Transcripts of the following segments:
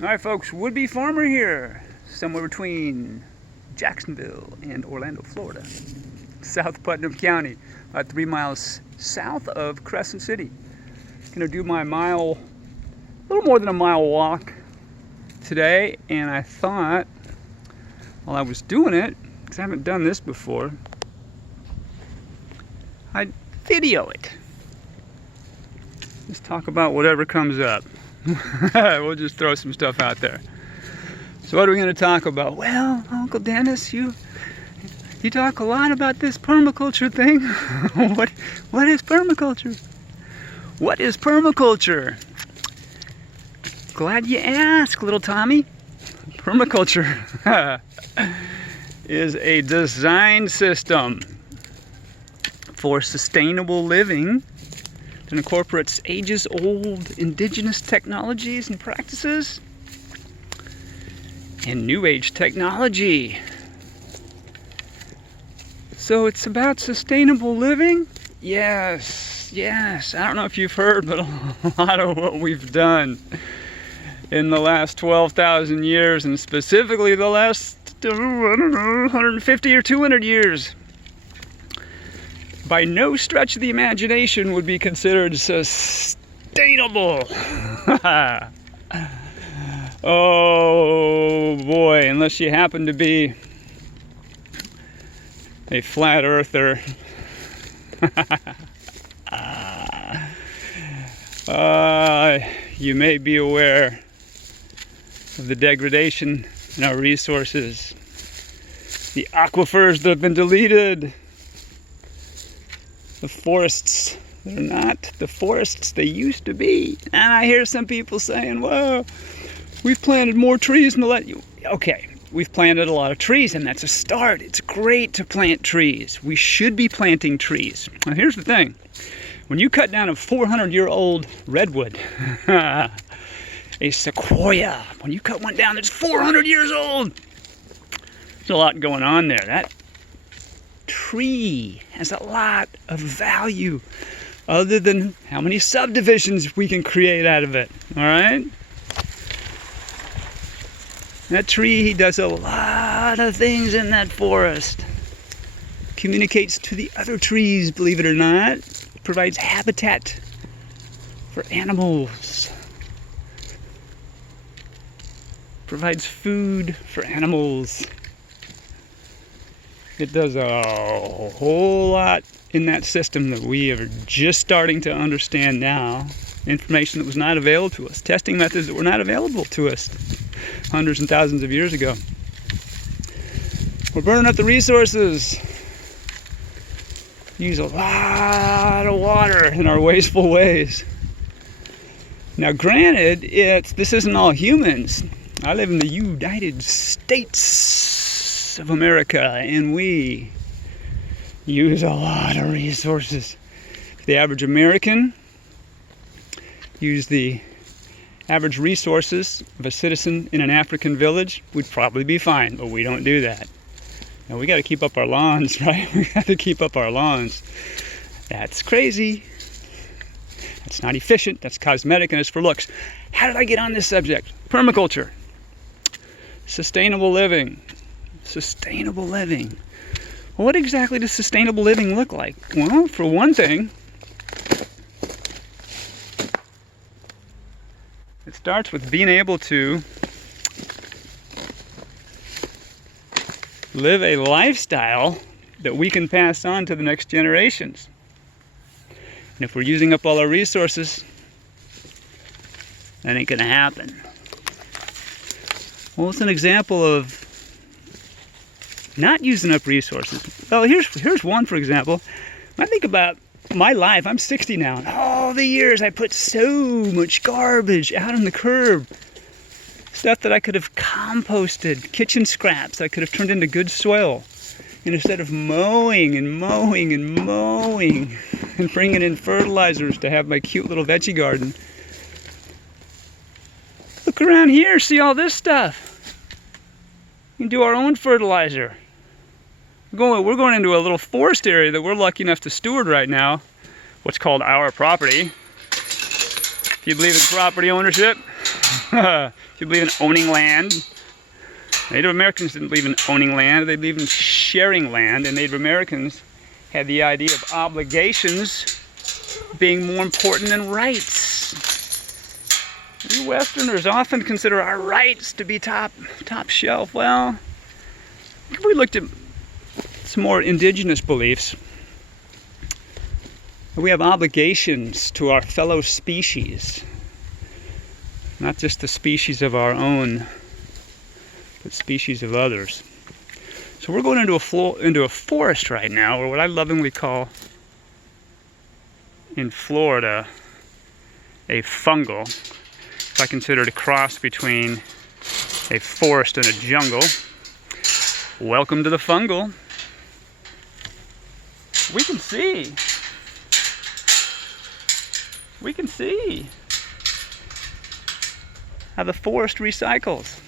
Alright folks, would-be farmer here, somewhere between Jacksonville and Orlando, Florida. South Putnam County, about 3 miles south of Crescent City. Gonna do my a little more than a mile walk today, and I thought, while I was doing it, because I haven't done this before, I'd video it. Just talk about whatever comes up. We'll just throw some stuff out there. So what are we going to talk about? Well, Uncle Dennis, you talk a lot about this permaculture thing. What is permaculture? What is permaculture? Glad you asked, little Tommy. Permaculture is a design system for sustainable living that incorporates ages-old indigenous technologies and practices and new age technology. So it's about sustainable living? Yes. I don't know if you've heard, but a lot of what we've done in the last 12,000 years, and specifically the last, 150 or 200 years, by no stretch of the imagination would be considered sustainable. Oh boy, unless you happen to be a flat earther. You may be aware of the degradation in our resources, the aquifers that have been deleted, the forests that are not the forests they used to be. And I hear some people saying, whoa, we've planted more trees than okay, we've planted a lot of trees, and that's a start. It's great to plant trees. We should be planting trees. Now here's the thing. When you cut down a 400-year-old redwood, a sequoia, when you cut one down that's 400 years old, there's a lot going on there. That tree has a lot of value other than how many subdivisions we can create out of it. All right, that tree does a lot of things in that forest. Communicates to the other trees, believe it or not. Provides habitat for animals. Provides food for animals. It does a whole lot in that system that we are just starting to understand now. Information that was not available to us. Testing methods that were not available to us hundreds and thousands of years ago. We're burning up the resources. Use a lot of water in our wasteful ways. Now granted, this isn't all humans. I live in the United States of America, and we use a lot of resources. The average American use the average resources of a citizen in an African village, we'd probably be fine, but we don't do that. Now we got to keep up our lawns, right? We got to keep up our lawns. That's crazy. That's not efficient. That's cosmetic, and it's for looks. How did I get on this subject? Permaculture. Sustainable living. Sustainable living. Well, what exactly does sustainable living look like? Well, for one thing, it starts with being able to live a lifestyle that we can pass on to the next generations. And if we're using up all our resources, that ain't gonna happen. Well, it's an example of not using up resources. Well, here's one, for example. When I think about my life, I'm 60 now, and all the years I put so much garbage out on the curb. Stuff that I could have composted, kitchen scraps I could have turned into good soil. And instead of mowing and bringing in fertilizers to have my cute little veggie garden, look around here, see all this stuff. We can do our own fertilizer. We're going into a little forest area that we're lucky enough to steward right now, what's called our property. If you believe in property ownership, if you believe in owning land, Native Americans didn't believe in owning land, they believed in sharing land, and Native Americans had the idea of obligations being more important than rights. We Westerners often consider our rights to be top shelf. Well, if we looked at some more indigenous beliefs, we have obligations to our fellow species, not just the species of our own, but species of others. So we're going into a forest right now, or what I lovingly call in Florida a fungal. If I consider it a cross between a forest and a jungle. Welcome to the fungal. We can see how the forest recycles.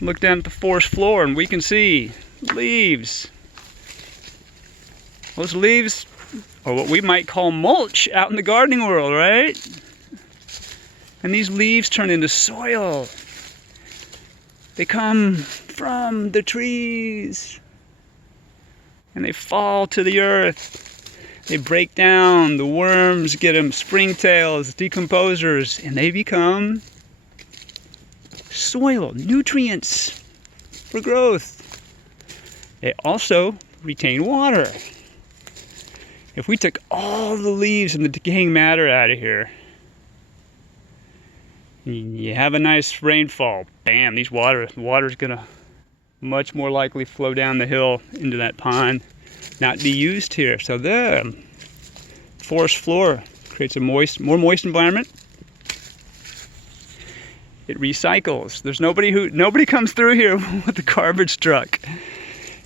Look down at the forest floor and we can see leaves. Those leaves are what we might call mulch out in the gardening world, right? And these leaves turn into soil. They come from the trees and they fall to the earth. They break down, the worms get them, springtails, decomposers, and they become soil, nutrients for growth. They also retain water. If we took all the leaves and the decaying matter out of here, you have a nice rainfall, bam, the water's gonna much more likely flow down the hill into that pond, not be used here. So the forest floor creates a more moist environment. It recycles. There's nobody comes through here with the garbage truck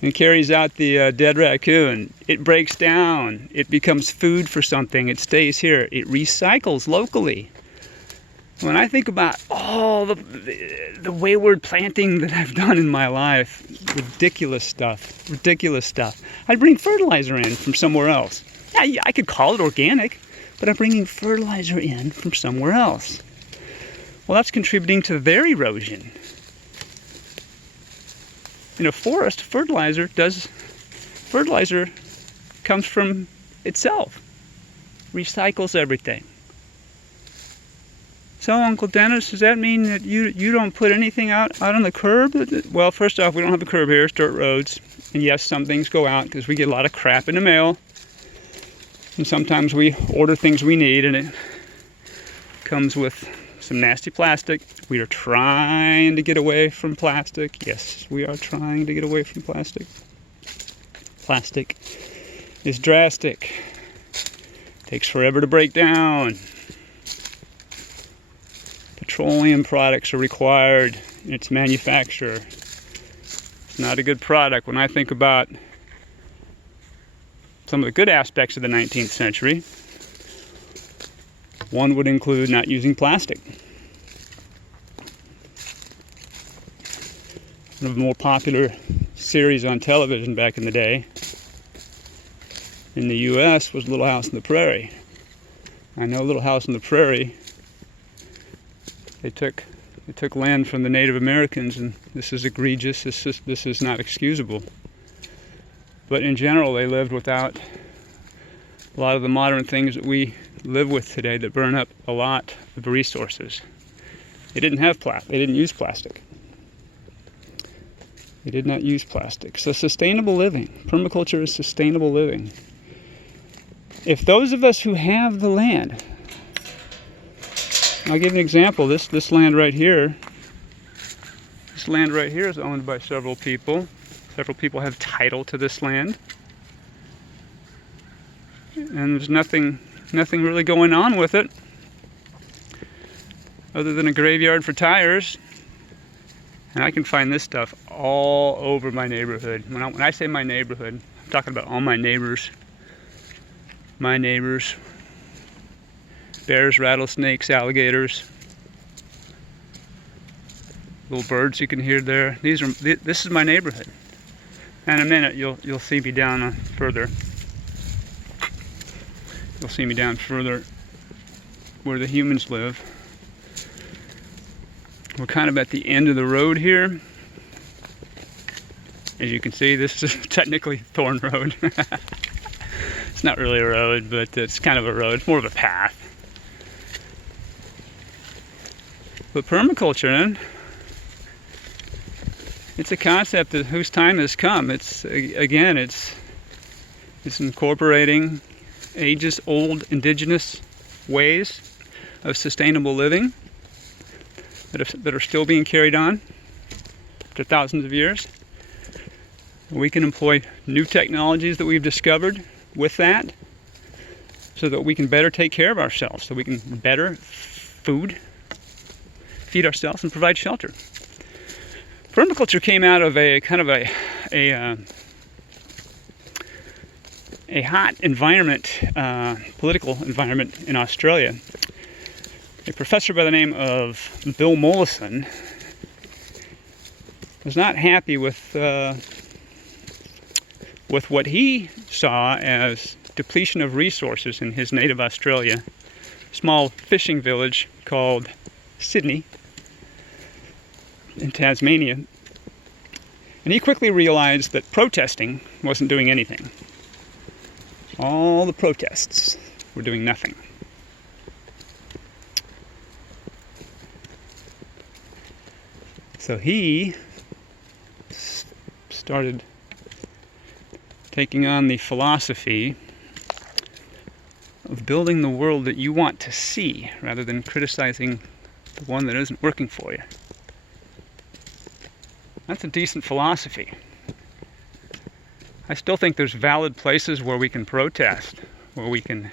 and carries out the dead raccoon. It breaks down. It becomes food for something. It stays here. It recycles locally. When I think about all the wayward planting that I've done in my life, ridiculous stuff. I bring fertilizer in from somewhere else. Yeah, I could call it organic, but I'm bringing fertilizer in from somewhere else. Well, that's contributing to their erosion. In a forest, fertilizer comes from itself, recycles everything. So, Uncle Dennis, does that mean that you don't put anything out on the curb? Well, first off, we don't have a curb here, it's dirt roads. And yes, some things go out because we get a lot of crap in the mail. And sometimes we order things we need and it comes with some nasty plastic. We are trying to get away from plastic. Yes, we are trying to get away from plastic. Plastic is drastic. Takes forever to break down. Petroleum products are required in its manufacture. It's not a good product. When I think about some of the good aspects of the 19th century, one would include not using plastic. One of the more popular series on television back in the day in the U.S. was Little House on the Prairie. I know Little House on the Prairie, they took land from the Native Americans, and this is egregious, this is not excusable. But in general, they lived without a lot of the modern things that we live with today that burn up a lot of resources. They didn't use plastic. They did not use plastic. So sustainable living, permaculture is sustainable living. If those of us who have the land, I'll give an example. This land right here, is owned by several people. Several people have title to this land. And there's nothing really going on with it other than a graveyard for tires. And I can find this stuff all over my neighborhood. When I say my neighborhood, I'm talking about all my neighbors. My neighbors. Bears, rattlesnakes, alligators. Little birds you can hear there. This is my neighborhood. And in a minute you'll see me down further. You'll see me down further where the humans live. We're kind of at the end of the road here. As you can see, this is technically Thorn Road. It's not really a road, but it's kind of a road. It's more of a path. But permaculture, then, it's a concept whose time has come. It's incorporating ages-old indigenous ways of sustainable living that are still being carried on after thousands of years. We can employ new technologies that we've discovered with that so that we can better take care of ourselves, so we can better feed ourselves and provide shelter. Permaculture came out of a kind of a hot environment, political environment in Australia. A professor by the name of Bill Mollison was not happy with what he saw as depletion of resources in his native Australia, small fishing village called Sydney in Tasmania. And he quickly realized that protesting wasn't doing anything. All the protests were doing nothing. So he started taking on the philosophy of building the world that you want to see rather than criticizing the one that isn't working for you. That's a decent philosophy. I still think there's valid places where we can protest, where we can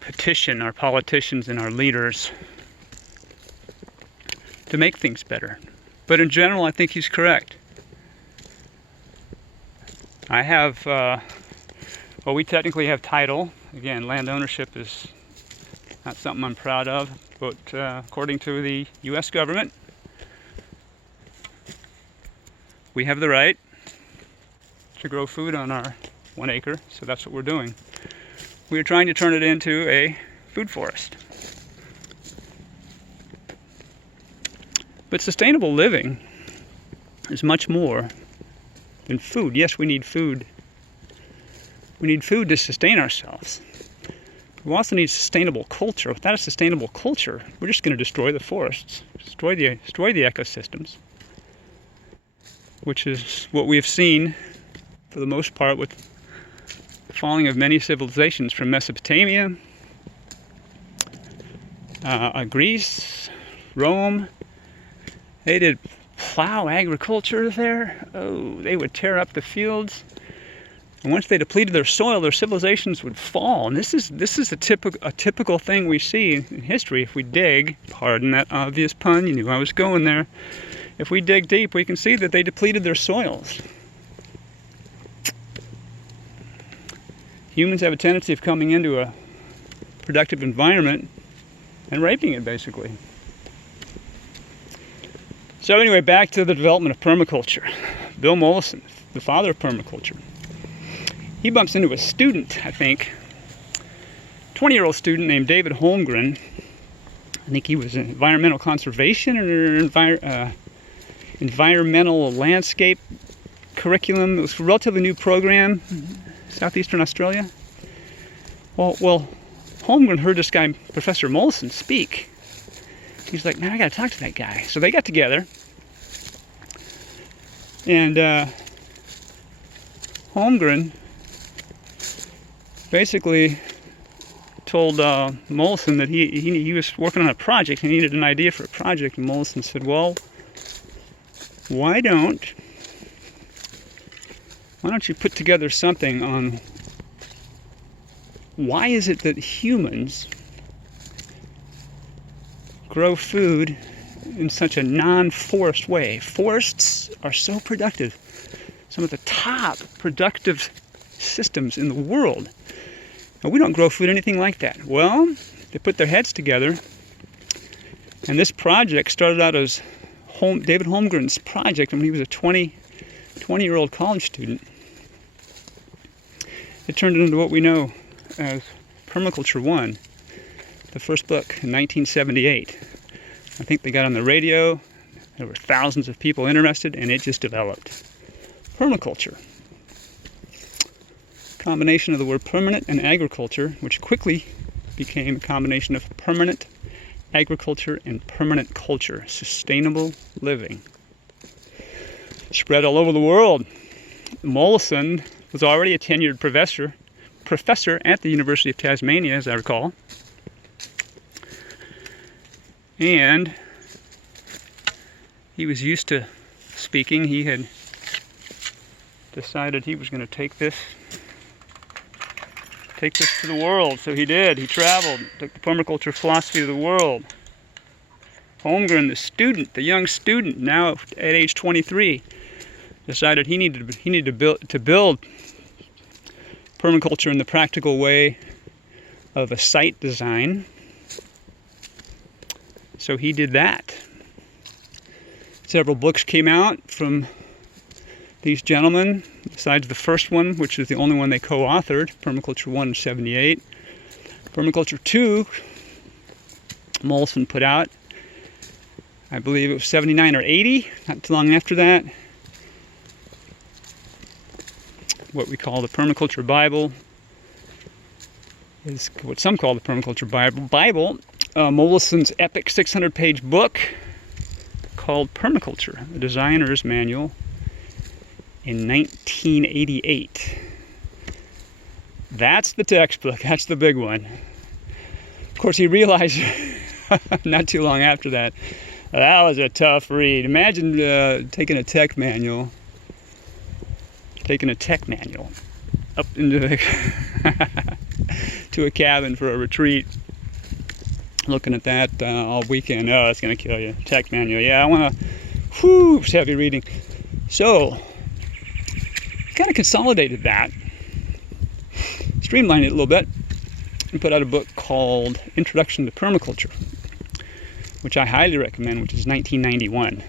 petition our politicians and our leaders to make things better. But in general, I think he's correct. I have, we technically have title. Again, land ownership is not something I'm proud of, but according to the U.S. government, we have the right to grow food on our 1 acre, so that's what we're doing. We are trying to turn it into a food forest. But sustainable living is much more than food. Yes, we need food. We need food to sustain ourselves. We also need sustainable culture. Without a sustainable culture, we're just going to destroy the forests, destroy the ecosystems, which is what we have seen for the most part with the falling of many civilizations from Mesopotamia, Greece, Rome. They did plow agriculture there. Oh, they would tear up the fields. And once they depleted their soil, their civilizations would fall. And this is a typical thing we see in history. If we dig, pardon that obvious pun, you knew I was going there. If we dig deep, we can see that they depleted their soils. Humans have a tendency of coming into a productive environment and raping it, basically. So anyway, back to the development of permaculture. Bill Mollison, the father of permaculture, he bumps into a student, I think, 20-year-old student named David Holmgren. I think he was an environmental conservation or environmental landscape curriculum. It was a relatively new program, southeastern Australia. Well, Holmgren heard this guy, Professor Mollison, speak. He's like, man, I got to talk to that guy. So they got together, and Holmgren basically told Mollison that he was working on a project. He needed an idea for a project, and Mollison said, well, why don't you put together something on why is it that humans grow food in such a non-forest way? Forests are so productive. Some of the top productive systems in the world. And we don't grow food anything like that. Well, they put their heads together, and this project started out as David Holmgren's project when he was a 20-year-old college student. It turned into what we know as Permaculture 1. the first book in 1978. I think they got on the radio. There were thousands of people interested, and it just developed. Permaculture. Combination of the word permanent and agriculture, which quickly became a combination of permanent agriculture and permanent culture. Sustainable living. Spread all over the world. Mollison was already a tenured professor at the University of Tasmania, as I recall. And he was used to speaking. He had decided he was going to take this to the world. So he did. He traveled, took the permaculture philosophy to the world. Holmgren, the young student, now at age 23, decided he needed to build permaculture in the practical way of a site design. So he did that. Several books came out from these gentlemen, besides the first one, which is the only one they co-authored, Permaculture 1 in 78. Permaculture 2, Mollison put out, I believe it was 79 or 80, not too long after that. What we call the Permaculture Bible is what some call the Permaculture Bible. Mollison's epic 600-page book called Permaculture, a Designer's Manual, in 1988. That's the textbook. That's the big one. Of course, he realized not too long after that was a tough read. Imagine taking a tech manual up into to a cabin for a retreat, looking at that all weekend. Oh, it's going to kill you. Tech manual. Yeah, I want to, it's heavy reading. So, kind of consolidated that, streamlined it a little bit, and put out a book called Introduction to Permaculture, which I highly recommend, which is 1991.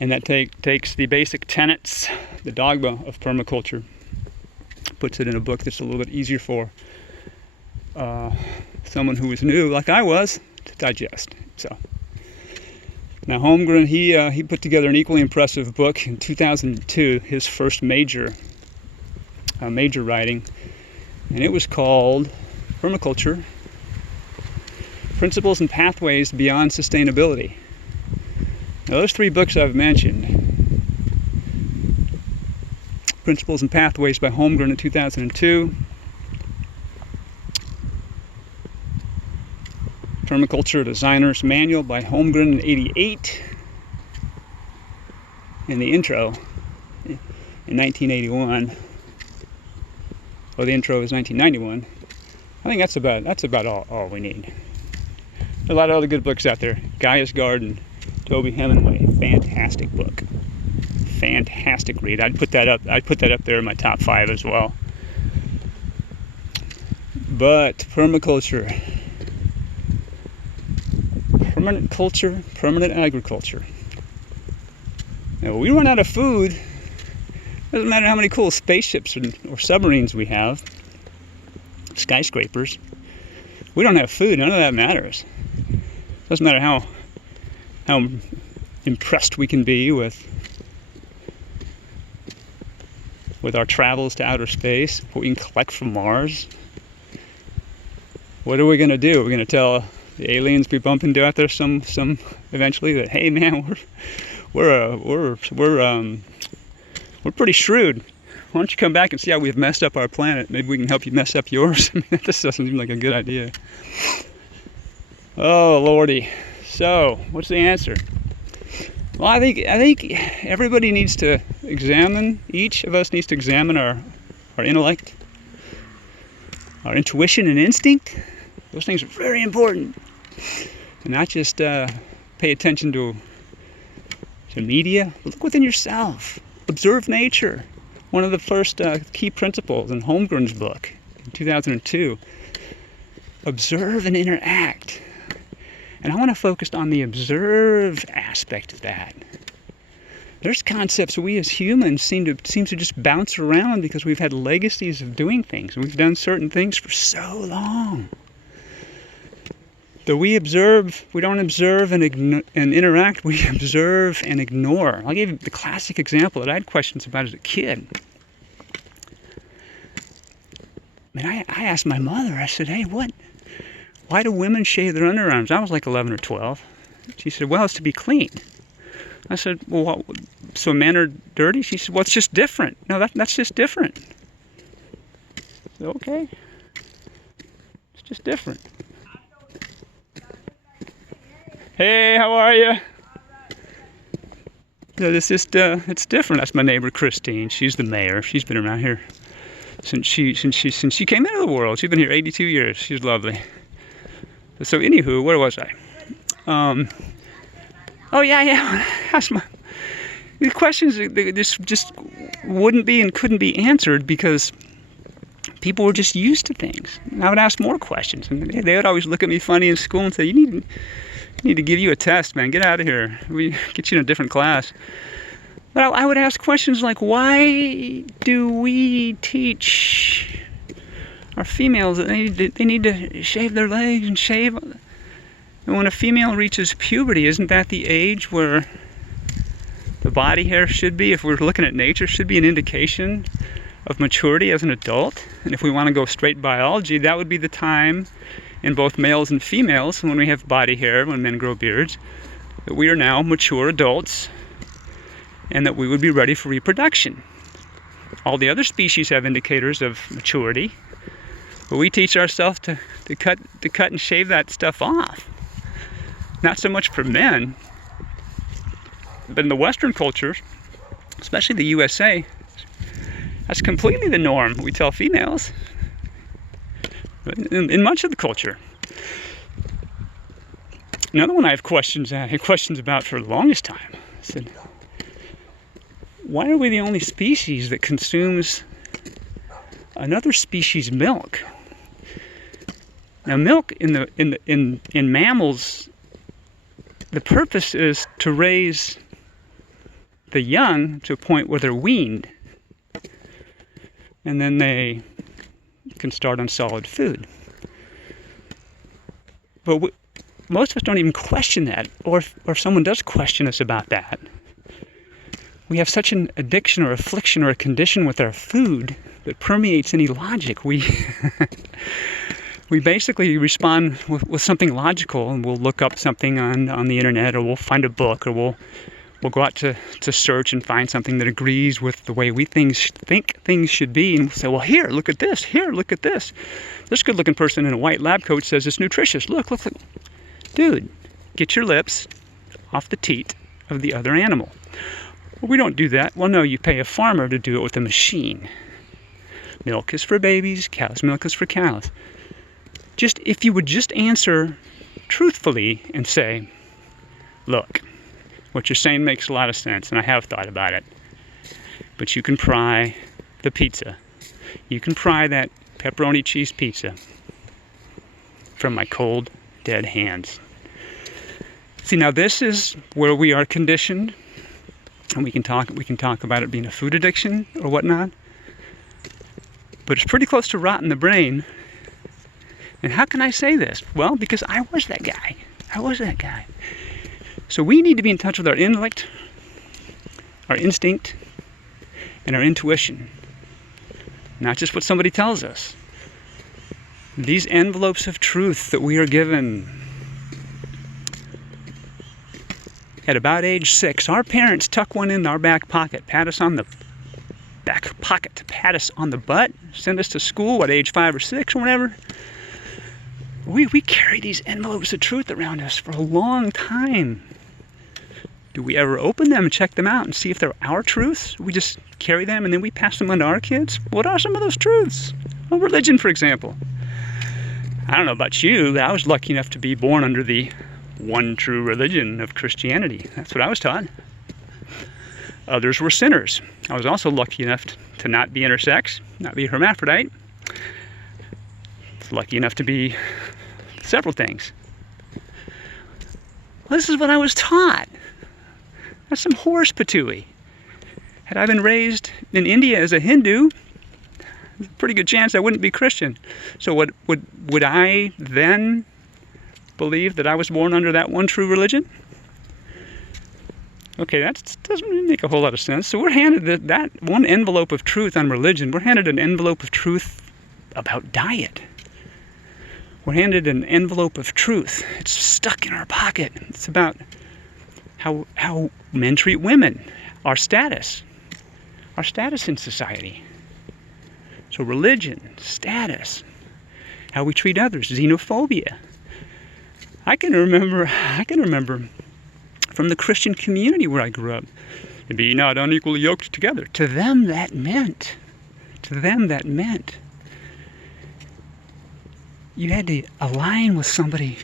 And that takes the basic tenets, the dogma of permaculture, puts it in a book that's a little bit easier for someone who is new, like I was, to digest. So now Holmgren, he put together an equally impressive book in 2002, his first major writing, and it was called Permaculture: Principles and Pathways Beyond Sustainability. Now, those three books I've mentioned, Principles and Pathways by Holmgren in 2002, Permaculture Designer's Manual by Holmgren in 88, and the intro in 1981. Well, the intro is 1991. I think that's about all we need. There's a lot of other good books out there. Gaia's Garden, Toby Hemingway, fantastic book, fantastic read. I'd put that up there in my top 5 as well. But permaculture, permanent culture, permanent agriculture. Now, when we run out of food, doesn't matter how many cool spaceships or submarines we have, skyscrapers. We don't have food. None of that matters. Doesn't matter how impressed we can be with our travels to outer space, what we can collect from Mars. What are we going to do? We're going to tell the aliens we bump into out there some eventually that, hey man, we're pretty shrewd. Why don't you come back and see how we've messed up our planet? Maybe we can help you mess up yours. I mean, that just doesn't seem like a good idea. Oh lordy. So, what's the answer? Well, I think everybody needs to examine. Each of us needs to examine our intellect, our intuition and instinct. Those things are very important. And not just pay attention to media, but look within yourself. Observe nature. One of the first key principles in Holmgren's book in 2002. Observe and interact. And I want to focus on the observe aspect of that. There's concepts we as humans seem to just bounce around because we've had legacies of doing things. We've done certain things for so long. Though we don't observe and interact, we observe and ignore. I'll give you the classic example that I had questions about as a kid. I asked my mother, I said, hey, why do women shave their underarms? I was like 11 or 12. She said, well, it's to be clean. I said, well, so men are dirty? She said, well, it's just different. No, that's just different. I said, okay. It's just different. Hey, how are you? So it's different. That's my neighbor Christine. She's the mayor. She's been around here since she came into the world. She's been here 82 years. She's lovely. So anywho, where was I? The questions just wouldn't be and couldn't be answered because people were just used to things. And I would ask more questions, and they would always look at me funny in school and say, "You need to give you a test, man. Get out of here. We get you in a different class." But I would ask questions like, why do we teach our females that they need to shave their legs and shave? And when a female reaches puberty, isn't that the age where the body hair should be, if we're looking at nature, should be an indication of maturity as an adult? And if we want to go straight biology, that would be the time in both males and females, when we have body hair, when men grow beards, that we are now mature adults and that we would be ready for reproduction. All the other species have indicators of maturity, but we teach ourselves to cut and shave that stuff off. Not so much for men, but in the Western culture, especially the USA, that's completely the norm. We tell females in much of the culture. Another one I had questions about for the longest time. I said, why are we the only species that consumes another species' milk? Now, milk in mammals, the purpose is to raise the young to a point where they're weaned, and then they can start on solid food. But most of us don't even question that, or if someone does question us about that, we have such an addiction or affliction or a condition with our food that permeates any logic. We basically respond with something logical, and we'll look up something on the internet, or we'll find a book, or we'll go out to search and find something that agrees with the way we think things should be, and we'll say, well, here, look at this. Here, look at this. This good-looking person in a white lab coat says it's nutritious. Look. Dude, get your lips off the teat of the other animal. Well, we don't do that. Well, no, you pay a farmer to do it with a machine. Milk is for babies. Cow's milk is for cows. If you would just answer truthfully and say, look, what you're saying makes a lot of sense, and I have thought about it, but you can pry the pizza. You can pry that pepperoni cheese pizza from my cold, dead hands. See, now this is where we are conditioned, and we can talk about it being a food addiction or whatnot, but it's pretty close to rot in the brain. And how can I say this? Well, because I was that guy. So we need to be in touch with our intellect, our instinct, and our intuition. Not just what somebody tells us. These envelopes of truth that we are given. At about age 6, our parents tuck one in our back pocket, pat us on the butt, send us to school at age 5 or 6 or whatever. We carry these envelopes of truth around us for a long time. Do we ever open them and check them out and see if they're our truths? We just carry them and then we pass them on to our kids? What are some of those truths? Well, religion, for example. I don't know about you, but I was lucky enough to be born under the one true religion of Christianity. That's what I was taught. Others were sinners. I was also lucky enough to not be intersex, not be a hermaphrodite. Lucky enough to be several things. Well, this is what I was taught. That's some horse patooey. Had I been raised in India as a Hindu, there's a pretty good chance I wouldn't be Christian. So would I then believe that I was born under that one true religion? Okay, that doesn't really make a whole lot of sense. So we're handed that one envelope of truth on religion. We're handed an envelope of truth about diet. We're handed an envelope of truth. It's stuck in our pocket. It's about how men treat women, our status in society. So religion, status, how we treat others, xenophobia. I can remember from the Christian community where I grew up, to be not unequally yoked together. To them that meant you had to align with somebody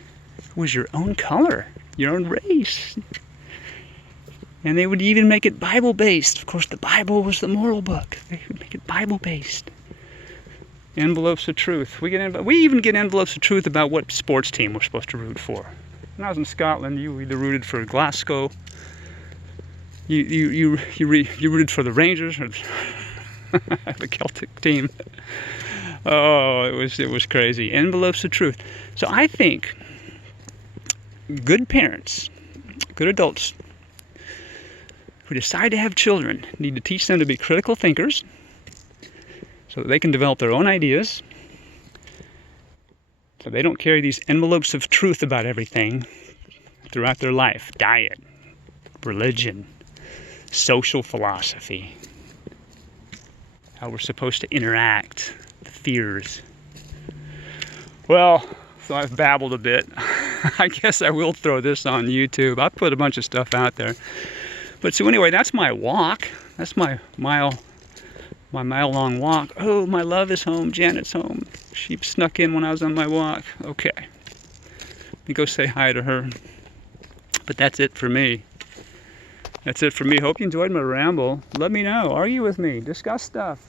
who was your own color, your own race. And they would even make it Bible-based. Of course, the Bible was the moral book. They would make it Bible-based. Envelopes of truth. We even get envelopes of truth about what sports team we're supposed to root for. When I was in Scotland, you either rooted for Glasgow, you rooted for the Rangers or the Celtic team. Oh, it was crazy. Envelopes of truth. So I think good parents, good adults who decide to have children need to teach them to be critical thinkers so that they can develop their own ideas, so they don't carry these envelopes of truth about everything throughout their life. Diet, religion, social philosophy, how we're supposed to interact, the fears. Well, so I've babbled a bit. I guess I will throw this on YouTube. I'll put a bunch of stuff out there. But so anyway, that's my walk. That's my mile-long walk. Oh, my love is home. Janet's home. She snuck in when I was on my walk. Okay. Let me go say hi to her. But that's it for me. That's it for me. Hope you enjoyed my ramble. Let me know. Argue with me. Discuss stuff.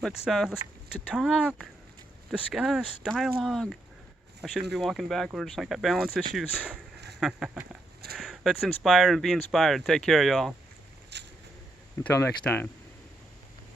Let's talk. Discuss. Dialogue. I shouldn't be walking backwards. I got balance issues. Let's inspire and be inspired. Take care, y'all. Until next time.